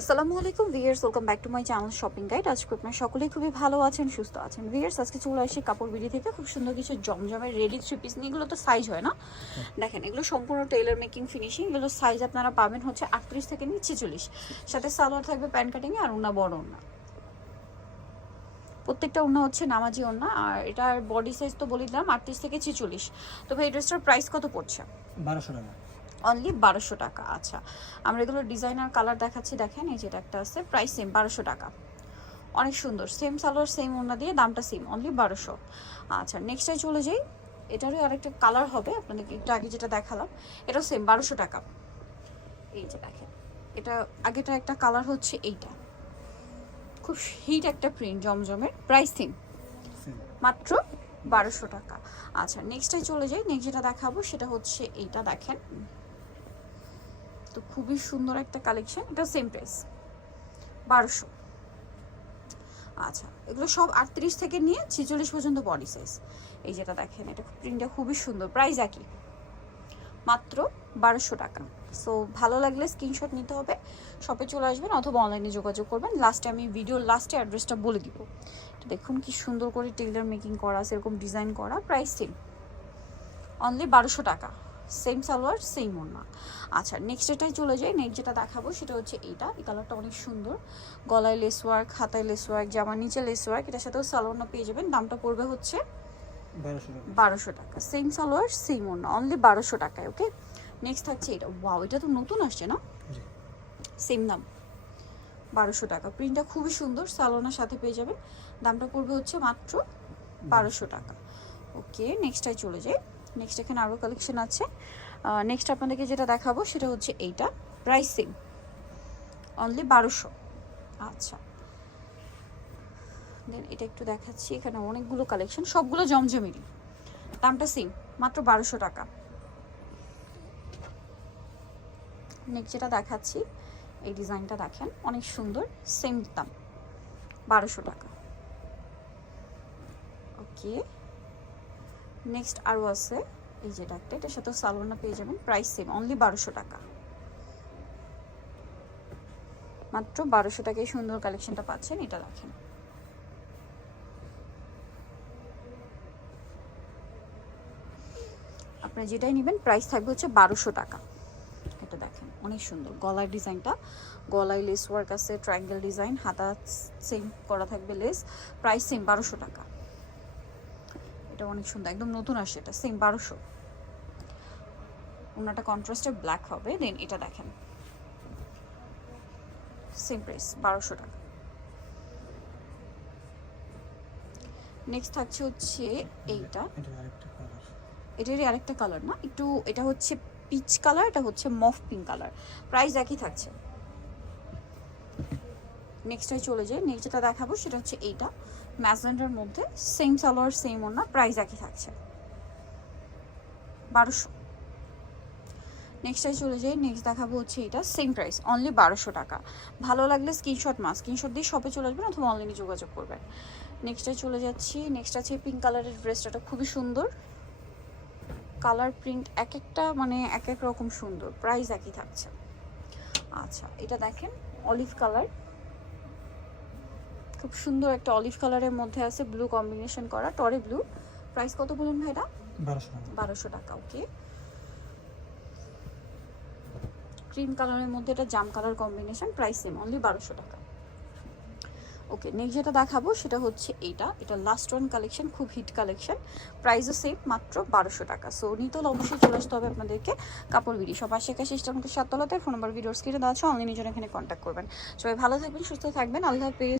আসসালামু আলাইকুম viewers welcome back to my channel shopping guide আজকে আপনার সকলেই খুবই ভালো আছেন সুস্থ আছেন। ভিয়ার্স আজকে চলে আসি কাপড় বিড়ি থেকে। খুব সুন্দর কিছু জমজমের রেডি থ্রি পিস নিয়ে। এগুলো তো সাইজ হয় না। দেখেন এগুলো সম্পূর্ণ টেলার মেকিং ফিনিশিং এগুলো সাইজ আপনারা পাবেন হচ্ছে আটত্রিশ থেকে নিয়ে ছেচল্লিশ। সাথে সালোয়ার থাকবে প্যান্ট কাটিংয়ে আর ওনা বড় ওনা প্রত্যেকটা ওনা হচ্ছে নামাজি ওনা আর এটার বডি সাইজ তো বলে দিলাম আটত্রিশ থেকে ছেচল্লিশ। তো ভাই এই ড্রেসটার প্রাইস কত পড়ছে? বারোশো টাকা। অনলি বারোশো টাকা। আচ্ছা আমরা এগুলো ডিজাইনার কালার দেখাচ্ছি দেখেন এই যেটা একটা আছে প্রাইস সেম বারোশো টাকা। অনেক সুন্দর সেম সালোয়ার সেম ওনা দিয়ে দামটা সেম অনলি বারোশো। আচ্ছা নেক্সটে চলে যাই এটারও আরেকটা কালার হবে আপনাদেরকে একটু আগে যেটা দেখালাম এটাও সেম বারোশো টাকা। এই যে দেখেন এটা আগেটা একটা কালার হচ্ছে এইটা। খুব হিট একটা প্রিন্ট জমজমের প্রাইস সেম মাত্র বারোশো টাকা। আচ্ছা নেক্সটে চলে যাই নেক্সট যেটা দেখাবো সেটা হচ্ছে এইটা দেখেন। তো খুবই সুন্দর একটা কালেকশন এটা সেম প্রাইস বারোশো। আচ্ছা এগুলো সব আটত্রিশ থেকে নিয়ে ছেচল্লিশ পর্যন্ত বডি সাইজ এই যেটা দেখেন, এটা প্রিন্টটা খুবই সুন্দর প্রাইস একই, মাত্র বারোশো টাকা। সো ভালো লাগলে স্ক্রিনশট নিতে হবে শপে চলে আসবেন অথবা অনলাইনে যোগাযোগ করবেন। লাস্টে আমি ভিডিওর লাস্টে অ্যাড্রেসটা বলে দিব। দেখুন কি সুন্দর করে টেইলার মেকিং করা, সেরকম ডিজাইন করা প্রাইস সেম অনলি বারোশো টাকা। সেম সালোয়ার সেম ওড়না। আচ্ছা নেক্সট এটাই চলে যাই। নেক্সট যেটা দেখাবো সেটা হচ্ছে এইটা। এই কালারটা অনেক সুন্দর। গলায় লেস ওয়ার্ক হাতায় লেস ওয়ার্ক জামার নিচে লেস ওয়ার্ক এটার সাথেও সালোয়ারটা পেয়ে যাবেন। দামটা পড়বে হচ্ছে বারোশো টাকা। সেম সালোয়ার সেম ওড়না অনলি বারোশো টাকায় ওকে নেক্সট থাকছে এটা ওয়াও এটা তো নতুন আসছে না? সেম দাম। বারোশো টাকা। প্রিন্টটা খুবই সুন্দর সালোনার সাথে পেয়ে যাবেন। দামটা পড়বে হচ্ছে মাত্র বারোশো টাকা। ওকে নেক্সটটাই চলে যাই। নেক্সট এখানে আরও কালেকশন আছে। নেক্সট আপনাদেরকে যেটা দেখাবো সেটা হচ্ছে এইটা। প্রাইস সেম অনলি বারোশো। আচ্ছা। দেন এটা একটু দেখাচ্ছি। এখানে অনেকগুলো কালেকশন সবগুলো জমজমেরই। দামটা সেম মাত্র বারোশো টাকা। নেক্সট যেটা দেখাচ্ছি, এই ডিজাইনটা দেখেন, অনেক সুন্দর সেম দাম, বারোশো টাকা। ওকে নেক্সট আরও আছে। এই যে একটা এটার সাথে সালোয়ারটা পেয়ে যাবেন। প্রাইস সেম অনলি বারোশো টাকা। মাত্র বারোশো টাকায় সুন্দর কালেকশনটা পাচ্ছেন, এটা দেখেন আপনারা যেটাই নেবেন প্রাইস থাকবে হচ্ছে বারোশো টাকা। এটা দেখেন, অনেক সুন্দর। গলার ডিজাইনটা। গলায় লেস ওয়ার্ক আছে ট্রায়াঙ্গেল ডিজাইন হাতা সেম করা থাকবে লেস প্রাইস সেম বারোশো টাকা। এটা অনেক সুন্দর একদম নতুন আসে এটা সেম বারোশো। ওনাটা কন্ট্রাস্টে ব্ল্যাক হবে দেন এটা দেখেন। সেম প্রাইস বারোশো টাকা। নেক্সট থাকছে হচ্ছে এইটা। এটারই আরেকটা কালার না? একটু এটা হচ্ছে পিচ কালার এটা হচ্ছে মফ পিঙ্ক কালার প্রাইস একই থাকছে। নেক্সটে চলে যাই নেক্সট যেটা দেখাবো সেটা হচ্ছে এইটা। ম্যাজেন্ডার মধ্যে সেম সালোয়ার, সেম ওনা প্রাইস একই থাকছে। বারোশো। নেক্সটে চলে যাই নেক্সট দেখাবো হচ্ছে এটা সেম প্রাইস অনলি বারোশো টাকা। ভালো লাগলে স্ক্রিনশট মাস স্ক্রিনশট দিয়ে শপে চলে আসবেন অথবা অনলাইনে যোগাযোগ করবেন। নেক্সটে চলে যাচ্ছি নেক্সট আছে পিঙ্ক কালারের ড্রেসটা খুবই সুন্দর। কালার প্রিন্ট এক একটা মানে এক এক রকম সুন্দর প্রাইস একই থাকছে। আচ্ছা এটা দেখেন অলিভ কালার খুব সুন্দর একটা অলিভ কালারের মধ্যে আছে ব্লু কম্বিনেশন করা টরে ব্লু প্রাইস কত বলুন বারোশো টাকা। বারোশো টাকা ওকে ক্রিম কালারের মধ্যে এটা জাম colour combination price same only বারোশো টাকা। ওকে নেক্সট যেটা দেখাবো সেটা হচ্ছে এইটা। এটা লাস্ট ওয়ান কালেকশন খুব হিট কালেকশন প্রাইসও সেম মাত্র বারোশো টাকা। সো নিতল অবশ্যই চলে আসতে হবে আপনাদেরকে কাপড় বিড়ি সব আশি একাশি ইস্টার্নকে সাততলাতে ফোন নাম্বার ভিডিওর স্ক্রিনে দেওয়া আছে অনলাইনের জন্য এখানে কন্ট্যাক্ট করবেন। সবাই ভালো থাকবেন সুস্থ থাকবেন। আল্লাহ হাফেজ।